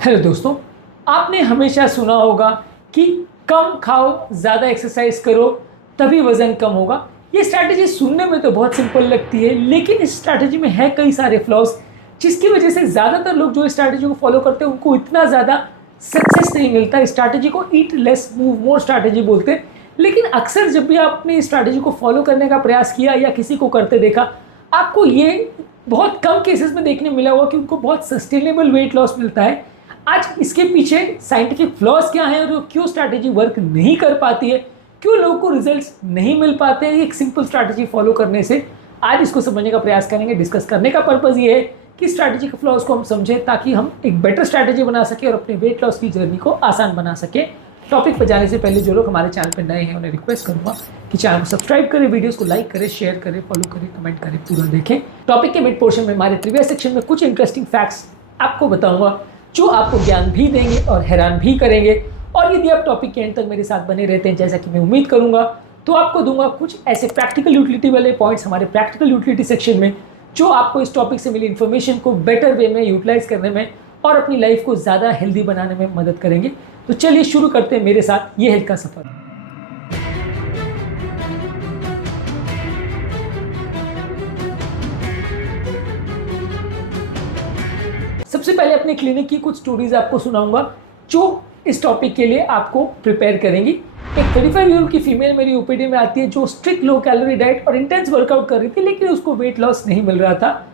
Hello दोस्तों, आपने हमेशा सुना होगा कि कम खाओ ज़्यादा एक्सरसाइज करो तभी वज़न कम होगा। ये स्ट्रैटेजी सुनने में तो बहुत सिंपल लगती है, लेकिन इस स्ट्रैटेजी में है कई सारे फ्लॉज, जिसकी वजह से ज़्यादातर लोग जो इस स्ट्रैटेजी को फॉलो करते हैं उनको इतना ज़्यादा सक्सेस नहीं मिलता। इस स्ट्रैटेजी को eat less move more strategy बोलते हैं। लेकिन अक्सर जब भी आपने इस स्ट्रैटेजी को फॉलो करने का प्रयास किया या किसी को करते देखा, आपको ये बहुत कम केसेस में देखने मिला होगा कि उनको बहुत सस्टेनेबल वेट लॉस मिलता है। आज इसके पीछे साइंटिफिक फ्लॉज क्या हैं और क्यों स्ट्रैटेजी वर्क नहीं कर पाती है, क्यों लोगों को रिजल्ट्स नहीं मिल पाते हैं एक सिंपल स्ट्रैटेजी फॉलो करने से, आज इसको समझने का प्रयास करेंगे। डिस्कस करने का पर्पज़ ये है कि स्ट्रैटेजी के फ्लॉज को हम समझें ताकि हम एक बेटर स्ट्रैटेजी बना सकें और अपने वेट लॉस की जर्नी को आसान बना सकें। टॉपिक पर जाने से पहले जो लोग हमारे चैनल पर नए हैं उन्हें रिक्वेस्ट करूंगा कि चैनल को सब्सक्राइब करें, वीडियोस को लाइक करें, शेयर करें, फॉलो करें, कमेंट करें, पूरा देखें। टॉपिक के मिड पोर्शन में हमारे ट्रिविया सेक्शन में कुछ इंटरेस्टिंग फैक्ट्स आपको बताऊंगा जो आपको ज्ञान भी देंगे और हैरान भी करेंगे। और यदि आप टॉपिक के एंड तक मेरे साथ बने रहते हैं जैसा कि मैं उम्मीद करूंगा, तो आपको दूंगा कुछ ऐसे प्रैक्टिकल यूटिलिटी वाले पॉइंट्स हमारे प्रैक्टिकल यूटिलिटी सेक्शन में जो आपको इस टॉपिक से मिली इन्फॉर्मेशन को बेटर वे में यूटिलाइज करने में और अपनी लाइफ को ज़्यादा हेल्दी बनाने में मदद करेंगे। तो चलिए शुरू करते हैं मेरे साथ ये हेल्थ का सफ़र। सबसे पहले अपने क्लिनिक की कुछ स्टोरीज आपको सुनाऊंगा जो इस टॉपिक के लिए आपको प्रिपेयर करेंगी। एक 35 ईयर की फीमेल मेरी ओपीडी में आती है जो स्ट्रिक्ट लो कैलोरी डाइट और इंटेंस वर्कआउट कर रही थी, लेकिन उसको वेट लॉस नहीं मिल रहा था।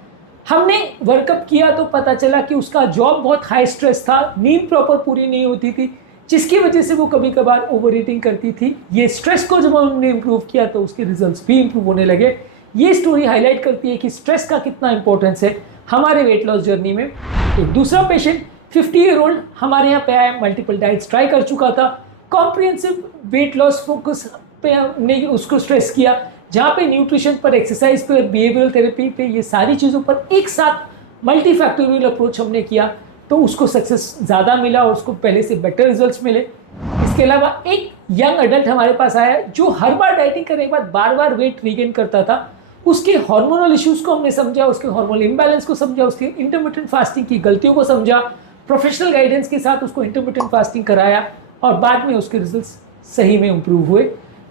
हमने वर्कअप किया तो पता चला कि उसका जॉब बहुत हाई स्ट्रेस था, नींद प्रॉपर पूरी नहीं होती थी, जिसकी वजह से वो कभी कभार ओवर ईटिंग करती थी। ये स्ट्रेस को जब हमने इम्प्रूव किया तो उसके रिजल्ट्स भी इम्प्रूव होने लगे। ये स्टोरी हाईलाइट करती है कि स्ट्रेस का कितना इंपॉर्टेंस है हमारे वेट लॉस जर्नी में। एक दूसरा पेशेंट 50 ईयर ओल्ड हमारे यहाँ पे आया, मल्टीपल डाइट्स ट्राई कर चुका था, कॉम्प्रिहेंसिव वेट लॉस फोकस पे ने उसको स्ट्रेस किया, जहाँ पे न्यूट्रिशन पर, एक्सरसाइज पर, बिहेवियरल थेरेपी पे, ये सारी चीज़ों पर एक साथ मल्टी फैक्टोरियल अप्रोच हमने किया तो उसको सक्सेस ज़्यादा मिला और उसको पहले से बेटर रिजल्ट्स मिले। इसके अलावा एक यंग एडल्ट हमारे पास आया जो हर बार डाइटिंग करने के बाद बार बार वेट रीगेन करता था। उसके हार्मोनल इश्यूज़ को हमने समझा, उसके हार्मोनल इम्बैलेंस को समझा, उसके इंटरमिटेंट फास्टिंग की गलतियों को समझा, प्रोफेशनल गाइडेंस के साथ उसको इंटरमिटेंट फास्टिंग कराया और बाद में उसके रिजल्ट्स सही में इम्प्रूव हुए।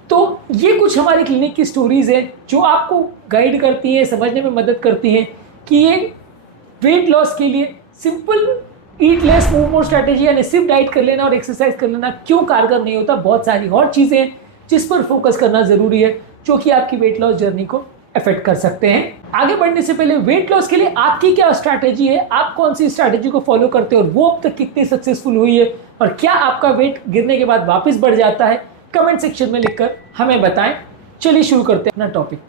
तो ये कुछ हमारी क्लिनिक की स्टोरीज़ हैं जो आपको गाइड करती हैं, समझने में मदद करती हैं कि ये वेट लॉस के लिए simple eat less move more strategy यानी सिर्फ डाइट कर लेना और एक्सरसाइज कर लेना क्यों कारगर नहीं होता। बहुत सारी और चीज़ें हैं जिस पर फोकस करना ज़रूरी है जो कि आपकी वेट लॉस जर्नी को अफेक्ट कर सकते हैं। आगे बढ़ने से पहले वेट लॉस के लिए आपकी क्या स्ट्रैटेजी है, आप कौन सी स्ट्रैटेजी को फॉलो करते हो और वो अब तक कितनी सक्सेसफुल हुई है और क्या आपका वेट गिरने के बाद वापस बढ़ जाता है, कमेंट सेक्शन में लिखकर हमें बताएं। चलिए शुरू करते हैं अपना टॉपिक।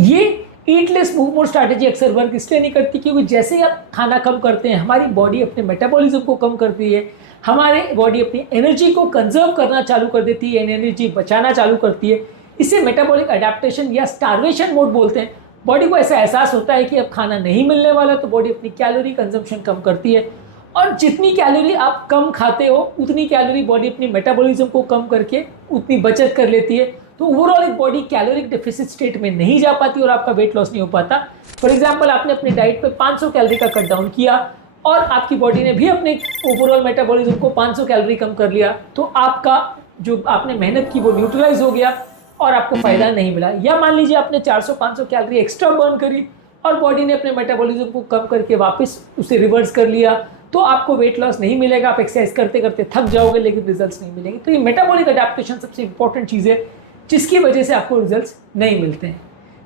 ये eat less move more strategy अक्सर वर्क इसलिए नहीं करती क्योंकि जैसे ही आप खाना कम करते हैं हमारी बॉडी अपने मेटाबॉलिज्म को कम करती है, हमारे बॉडी अपनी एनर्जी को कंजर्व करना चालू कर देती है, एनर्जी बचाना चालू करती है। इसे मेटाबॉलिक अडेप्टेशन या स्टार्वेशन मोड बोलते हैं। बॉडी को ऐसा एहसास होता है कि अब खाना नहीं मिलने वाला तो बॉडी अपनी कैलोरी कंजम्पशन कम करती है और जितनी कैलोरी आप कम खाते हो उतनी कैलोरी बॉडी अपनी मेटाबॉलिज्म को कम करके उतनी बचत कर लेती है। तो ओवरऑल एक बॉडी कैलोरिक डेफिसिट स्टेट में नहीं जा पाती और आपका वेट लॉस नहीं हो पाता। फॉर एग्जाम्पल, आपने अपनी डाइट पे 500 कैलोरी का कट डाउन किया और आपकी बॉडी ने भी अपने ओवरऑल मेटाबॉलिज्म को 500 कैलोरी कम कर लिया तो आपका जो आपने मेहनत की वो न्यूट्रलाइज हो गया और आपको फायदा नहीं मिला। या मान लीजिए आपने 400-500 कैलोरी एक्स्ट्रा बर्न करी और बॉडी ने अपने मेटाबॉलिज्म को कम करके वापस उसे रिवर्स कर लिया तो आपको वेट लॉस नहीं मिलेगा। आप एक्सरसाइज करते करते थक जाओगे लेकिन रिजल्ट्स नहीं मिलेंगे। तो ये मेटाबॉलिक अडेप्टेशन सबसे इंपॉर्टेंट चीज़ है जिसकी वजह से आपको रिजल्ट्स नहीं मिलते हैं।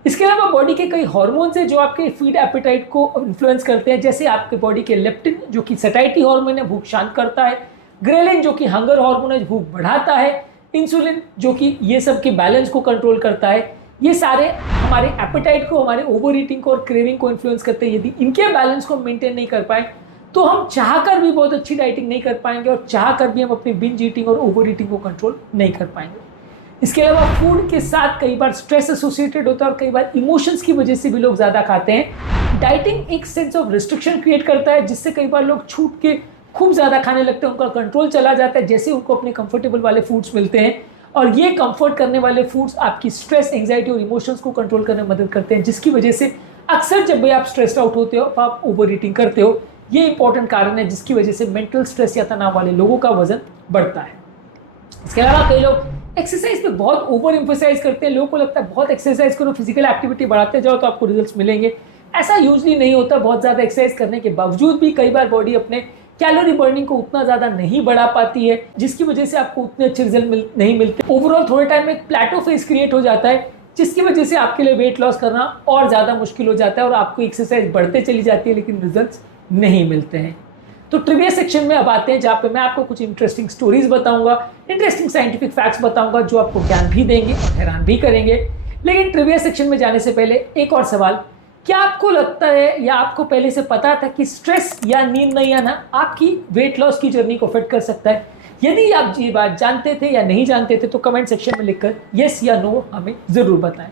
इसके अलावा बॉडी के कई हार्मोन्स हैं जो आपके फीड एपेटाइट को इन्फ्लुएंस करते हैं, जैसे आपके बॉडी के लेप्टिन जो कि सैटिस्फैक्टरी हार्मोन है, भूख शांत करता है, ग्रेलिन जो कि हंगर हार्मोन है, भूख बढ़ाता है, इंसुलिन जो कि ये सब के बैलेंस को कंट्रोल करता है। ये सारे हमारे एपेटाइट को, हमारे ओवर ईटिंग को और क्रेविंग को इन्फ्लुएंस करते हैं। यदि इनके बैलेंस को मेंटेन नहीं कर पाए तो हम चाहकर भी बहुत अच्छी डाइटिंग नहीं कर पाएंगे और चाहकर भी हम अपनी बिंज ईटिंग और ओवर ईटिंग को कंट्रोल नहीं कर पाएंगे। इसके अलावा फूड के साथ कई बार स्ट्रेस एसोसिएटेड होता है और कई बार इमोशंस की वजह से भी लोग ज़्यादा खाते हैं। डाइटिंग एक सेंस ऑफ रिस्ट्रिक्शन क्रिएट करता है जिससे कई बार लोग छूट के खूब ज़्यादा खाने लगते हैं, उनका कंट्रोल चला जाता है जैसे उनको अपने कंफर्टेबल वाले फूड्स मिलते हैं। और ये कंफर्ट करने वाले फूड्स आपकी स्ट्रेस, एंजाइटी और इमोशंस को कंट्रोल करने में मदद करते हैं, जिसकी वजह से अक्सर जब भी आप स्ट्रेस्ड आउट होते हो आप ओवर ईटिंग करते हो। ये इंपॉर्टेंट कारण है जिसकी वजह से मेंटल स्ट्रेस या तनाव वाले लोगों का वजन बढ़ता है। इसके अलावा कई लोग एक्सरसाइज पे बहुत ओवर एम्फोसाइज करते हैं। लोगों को लगता है बहुत एक्सरसाइज करो, फिजिकल एक्टिविटी बढ़ाते जाओ तो आपको रिजल्ट्स मिलेंगे। ऐसा यूजली नहीं होता। बहुत ज़्यादा एक्सरसाइज करने के बावजूद भी कई बार बॉडी अपने कैलोरी बर्निंग को उतना ज़्यादा नहीं बढ़ा पाती है, जिसकी वजह से आपको उतने अच्छे रिजल्ट नहीं मिलते। ओवरऑल थोड़े टाइम में एक प्लेटो फेज क्रिएट हो जाता है, जिसकी वजह से आपके लिए वेट लॉस करना और ज़्यादा मुश्किल हो जाता है और आपको एक्सरसाइज बढ़ते चली जाती है लेकिन रिजल्ट्स नहीं मिलते हैं। तो ट्रिविया सेक्शन में अब आते हैं, जहाँ पे मैं आपको कुछ इंटरेस्टिंग स्टोरीज बताऊंगा, इंटरेस्टिंग साइंटिफिक फैक्ट्स बताऊंगा जो आपको ज्ञान भी देंगे और हैरान भी करेंगे। लेकिन ट्रिविया सेक्शन में जाने से पहले एक और सवाल, क्या आपको लगता है या आपको पहले से पता था कि स्ट्रेस या नींद नहीं आना आपकी वेट लॉस की जर्नी को अफेक्ट कर सकता है? यदि आप ये बात जानते थे या नहीं जानते थे तो कमेंट सेक्शन में लिखकर यस या नो हमें जरूर बताएं।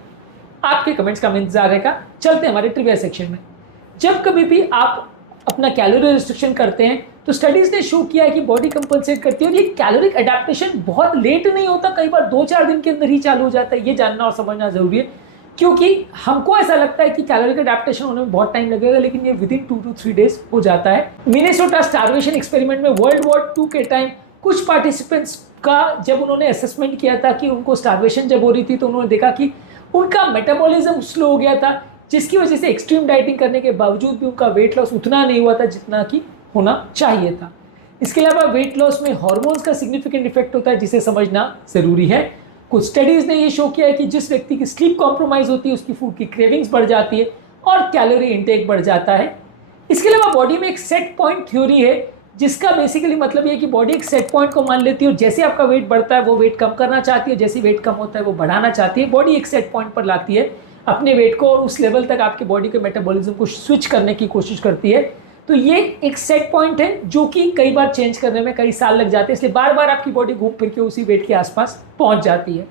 आपके कमेंट्स का हमें इंतजार रहेगा। चलते हैं हमारे ट्रिविया सेक्शन में। जब कभी भी आप अपना कैलोरी रिस्ट्रिक्शन करते हैं तो स्टडीज ने शो किया है कि बॉडी कंपनसेट करती है और ये कैलोरिक अडेप्टेशन बहुत लेट नहीं होता, कई बार 2-4 दिन के अंदर ही चालू हो जाता है। ये जानना और समझना जरूरी है, क्योंकि हमको ऐसा लगता है कि कैलोरिक अडेप्टेशन होने में बहुत टाइम लगेगा, लेकिन ये विदिन 2 to 3 डेज हो जाता है। मिनेसोटा स्टारवेशन एक्सपेरिमेंट में वर्ल्ड वॉर 2 के टाइम कुछ पार्टिसिपेंट्स का जब उन्होंने असेसमेंट किया था कि उनको स्टारवेशन जब हो रही थी तो उन्होंने देखा कि उनका मेटाबॉलिज्म स्लो हो गया था, जिसकी वजह से एक्सट्रीम डाइटिंग करने के बावजूद भी उनका वेट लॉस उतना नहीं हुआ था जितना कि होना चाहिए था। इसके अलावा वेट लॉस में हार्मोन्स का सिग्निफिकेंट इफेक्ट होता है, जिसे समझना जरूरी है। कुछ स्टडीज ने ये शो किया है कि जिस व्यक्ति की स्लीप कॉम्प्रोमाइज होती है उसकी फूड की क्रेविंग्स बढ़ जाती है और कैलोरी इंटेक बढ़ जाता है। इसके अलावा बॉडी में एक सेट पॉइंट थ्योरी है, जिसका बेसिकली मतलब ये है कि बॉडी एक सेट पॉइंट को मान लेती है और जैसे आपका वेट बढ़ता है वो वेट कम करना चाहती है, जैसे वेट कम होता है वो बढ़ाना चाहती है। बॉडी एक सेट पॉइंट पर लाती है अपने वेट को और उस लेवल तक आपकी बॉडी के मेटाबॉलिज्म को स्विच करने की कोशिश करती है। तो ये एक सेट पॉइंट है जो कि कई बार चेंज करने में कई साल लग जाते हैं, इसलिए बार बार आपकी बॉडी घूम फिर के उसी वेट के आसपास पहुंच जाती है।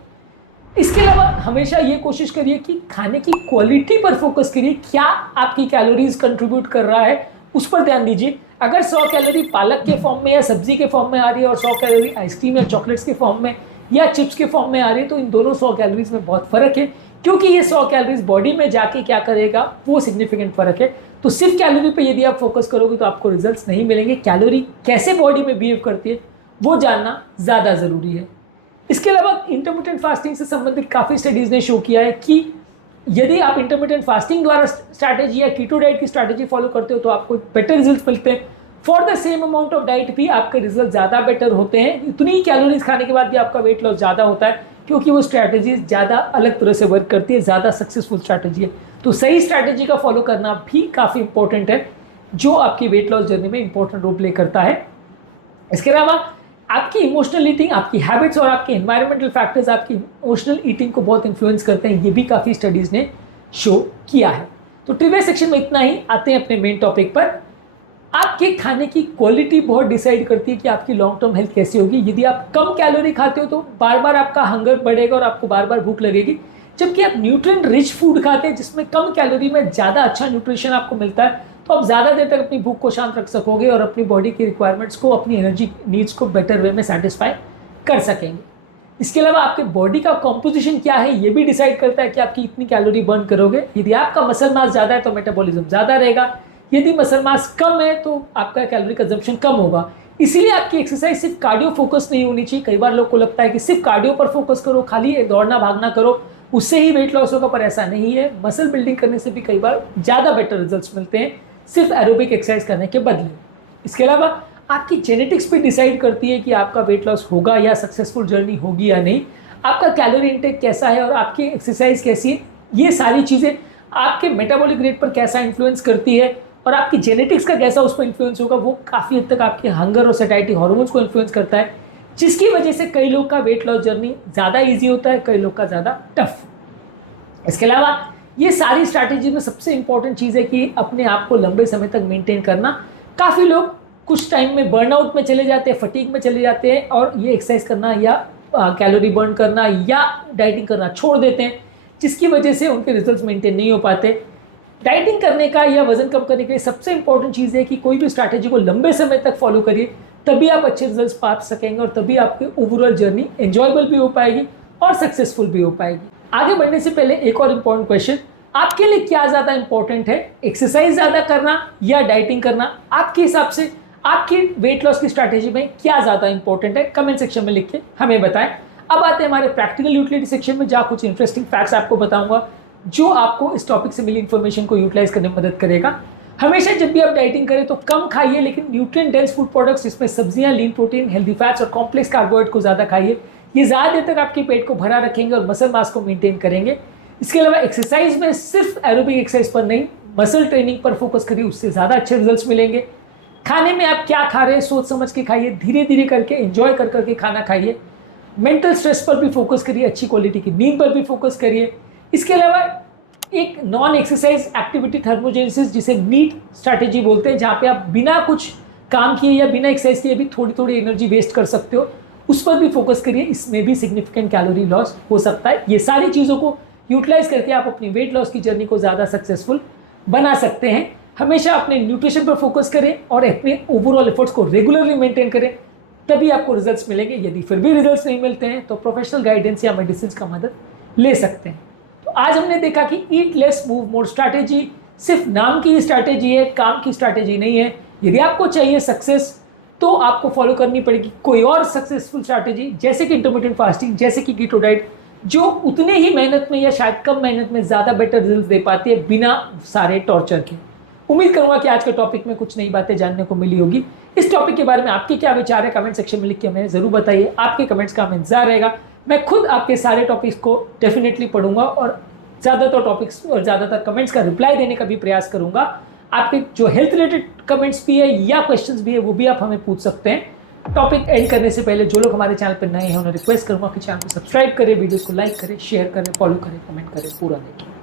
इसके अलावा हमेशा ये कोशिश करिए कि खाने की क्वालिटी पर फोकस करिए, क्या आपकी कैलोरीज कंट्रीब्यूट कर रहा है उस पर ध्यान दीजिए। अगर 100 कैलोरी पालक के फॉर्म में या सब्जी के फॉर्म में आ रही है और 100 कैलोरी आइसक्रीम या चॉकलेट्स के फॉर्म में या चिप्स के फॉर्म में आ रही है तो इन दोनों 100 कैलोरीज में बहुत फर्क है, क्योंकि ये 100 कैलोरीज बॉडी में जाके क्या करेगा वो सिग्निफिकेंट फर्क है। तो सिर्फ कैलोरी पे यदि आप फोकस करोगे तो आपको रिजल्ट्स नहीं मिलेंगे। कैलोरी कैसे बॉडी में बिहेव करती है वो जानना ज़्यादा ज़रूरी है। इसके अलावा इंटरमिटेंट फास्टिंग से संबंधित काफ़ी स्टडीज़ ने शो किया है कि यदि आप इंटरमिटेंट फास्टिंग द्वारा स्ट्रैटेजी या कीटो डाइट की स्ट्रैटेजी फॉलो करते हो तो आपको बेटर रिजल्ट्स मिलते हैं। For the same amount of diet भी आपके रिजल्ट ज़्यादा बेटर होते हैं। इतनी ही कैलोरीज खाने के बाद भी आपका वेट लॉस ज़्यादा होता है, क्योंकि वो स्ट्रैटेजी ज़्यादा अलग तरह से वर्क करती है, ज़्यादा सक्सेसफुल स्ट्रैटेजी है। तो सही स्ट्रैटेजी का फॉलो करना भी काफ़ी इंपॉर्टेंट है, जो आपकी वेट लॉस जर्नी में इंपॉर्टेंट रोल प्ले करता है। इसके अलावा आपकी इमोशनल ईटिंग, आपकी हैबिट्स और आपके एनवायरमेंटल फैक्टर्स आपकी इमोशनल ईटिंग को बहुत इन्फ्लुएंस करते हैं, ये भी काफ़ी स्टडीज़ ने शो किया है। तो ट्रिविया सेक्शन में इतना ही। आते हैं अपने मेन टॉपिक पर। आपके खाने की क्वालिटी बहुत डिसाइड करती है कि आपकी लॉन्ग टर्म हेल्थ कैसी होगी। यदि आप कम कैलोरी खाते हो तो बार बार आपका हंगर बढ़ेगा और आपको बार बार भूख लगेगी, जबकि आप न्यूट्रिएंट रिच फूड खाते हैं जिसमें कम कैलोरी में ज़्यादा अच्छा न्यूट्रिशन आपको मिलता है, तो आप ज़्यादा देर तक अपनी भूख को शांत रख सकोगे और अपनी बॉडी की रिक्वायरमेंट्स को, अपनी एनर्जी नीड्स को बेटर वे में सेटिस्फाई कर सकेंगे। इसके अलावा आपके बॉडी का कॉम्पोजिशन क्या है ये भी डिसाइड करता है कि आपकी इतनी कैलोरी बर्न करोगे। यदि आपका मसल मास ज़्यादा है तो मेटाबॉलिज्म ज़्यादा रहेगा, यदि मसल मास कम है तो आपका कैलोरी कंजम्पशन कम होगा। इसीलिए आपकी एक्सरसाइज सिर्फ कार्डियो फोकस नहीं होनी चाहिए। कई बार लोग को लगता है कि सिर्फ कार्डियो पर फोकस करो, खाली दौड़ना भागना करो, उससे ही वेट लॉस होगा, पर ऐसा नहीं है। मसल बिल्डिंग करने से भी कई बार ज़्यादा बेटर रिजल्ट्स मिलते हैं सिर्फ एरोबिक एक्सरसाइज करने के बदले। इसके अलावा आपकी जेनेटिक्स भी डिसाइड करती है कि आपका वेट लॉस होगा या सक्सेसफुल जर्नी होगी या नहीं। आपका कैलोरी इंटेक कैसा है और आपकी एक्सरसाइज कैसी है, ये सारी चीज़ें आपके मेटाबॉलिक रेट पर कैसा इन्फ्लुएंस करती है और आपकी जेनेटिक्स का कैसा उस पर इन्फ्लुएंस होगा, वो काफ़ी हद तक आपके हंगर और सैटिस्फैक्टी हार्मोन्स को इन्फ्लुएंस करता है, जिसकी वजह से कई लोग का वेट लॉस जर्नी ज़्यादा ईजी होता है, कई लोग का ज़्यादा टफ। इसके अलावा ये सारी स्ट्रैटेजी में सबसे इंपॉर्टेंट चीज़ है कि अपने आप को लंबे समय तक मेंटेन करना। काफ़ी लोग कुछ टाइम में बर्नआउट में चले जाते हैं, फटीग में चले जाते हैं और ये एक्सरसाइज करना या कैलोरी बर्न करना या डाइटिंग करना छोड़ देते हैं, जिसकी वजह से उनके रिजल्ट्स मेंटेन नहीं हो पाते। डाइटिंग करने का या वजन कम करने के लिए सबसे इंपॉर्टेंट चीज़ है कि कोई भी स्ट्रैटेजी को लंबे समय तक फॉलो करिए, तभी आप अच्छे रिजल्ट्स पा सकेंगे और तभी आपकी ओवरऑल जर्नी एंजॉयबल भी हो पाएगी और सक्सेसफुल भी हो पाएगी। आगे बढ़ने से पहले एक और इम्पॉर्टेंट क्वेश्चन, आपके लिए क्या ज़्यादा इंपॉर्टेंट है, एक्सरसाइज ज़्यादा करना या डाइटिंग करना? आपके हिसाब से आपकी वेट लॉस की स्ट्रैटेजी में क्या ज़्यादा इंपॉर्टेंट है? कमेंट सेक्शन में लिख के हमें बताएं। अब आते हैं हमारे प्रैक्टिकल यूटिलिटी सेक्शन में, जहाँ कुछ इंटरेस्टिंग फैक्ट्स आपको बताऊंगा जो आपको इस टॉपिक से मिली इन्फॉर्मेशन को यूटिलाइज करने में मदद करेगा। हमेशा जब भी आप डाइटिंग करें तो कम खाइए, लेकिन न्यूट्रिएंट डेंस फूड प्रोडक्ट्स जिसमें सब्जियां, लीन प्रोटीन, हेल्दी फैट्स और कॉम्प्लेक्स कार्बोहाइड्रेट को ज़्यादा खाइए। ये ज़्यादा देर तक आपके पेट को भरा रखेंगे और मसल मास को मेंटेन करेंगे। इसके अलावा एक्सरसाइज में सिर्फ एरोबिक एक्सरसाइज पर नहीं, मसल ट्रेनिंग पर फोकस करिए, उससे ज़्यादा अच्छे रिजल्ट्स मिलेंगे। खाने में आप क्या खा रहे हैं सोच समझ के खाइए, धीरे धीरे करके एंजॉय कर करके खाना खाइए। मेंटल स्ट्रेस पर भी फोकस करिए, अच्छी क्वालिटी की नींद पर भी फोकस करिए। इसके अलावा एक नॉन एक्सरसाइज एक्टिविटी थर्मोजेनेसिस, जिसे नीट स्ट्रैटेजी बोलते हैं, जहाँ पे आप बिना कुछ काम किए या बिना एक्सरसाइज किए भी थोड़ी थोड़ी एनर्जी वेस्ट कर सकते हो, उस पर भी फोकस करिए। इसमें भी सिग्निफिकेंट कैलोरी लॉस हो सकता है। ये सारी चीज़ों को यूटिलाइज करके आप अपनी वेट लॉस की जर्नी को ज़्यादा सक्सेसफुल बना सकते हैं। हमेशा अपने न्यूट्रिशन पर फोकस करें और अपने ओवरऑल एफर्ट्स को रेगुलरली मेंटेन करें, तभी आपको रिजल्ट्स मिलेंगे। यदि फिर भी रिजल्ट्स नहीं मिलते हैं तो प्रोफेशनल गाइडेंस या मेडिसिन का मदद ले सकते हैं। तो आज हमने देखा कि eat less move more strategy सिर्फ नाम की स्ट्रैटेजी है, काम की स्ट्रैटेजी नहीं है। यदि आपको चाहिए सक्सेस तो आपको फॉलो करनी पड़ेगी कोई और सक्सेसफुल स्ट्रैटेजी, जैसे कि इंटरमिटेंट फास्टिंग, जैसे कि कीटो डाइट, जो उतने ही मेहनत में या शायद कम मेहनत में ज़्यादा बेटर रिजल्ट दे पाती है बिना सारे टॉर्चर के। उम्मीद करूंगा कि आज के टॉपिक में कुछ नई बातें जानने को मिली होगी। इस टॉपिक के बारे में आपके क्या विचार है, कमेंट सेक्शन में लिख के हमें ज़रूर बताइए। आपके कमेंट्स का हमें इंतजार रहेगा। मैं खुद आपके सारे टॉपिक्स को डेफिनेटली पढ़ूंगा और ज़्यादातर टॉपिक्स और ज़्यादातर कमेंट्स का रिप्लाई देने का भी प्रयास करूंगा। आपके जो हेल्थ रिलेटेड कमेंट्स भी है या क्वेश्चंस भी है, वो भी आप हमें पूछ सकते हैं। टॉपिक एंड करने से पहले जो लोग हमारे चैनल पर नए हैं उन्हें रिक्वेस्ट करूंगा कि चैनल को सब्सक्राइब करें, वीडियोस को लाइक करें, शेयर करें, फॉलो करें, कमेंट करें, पूरा देखें।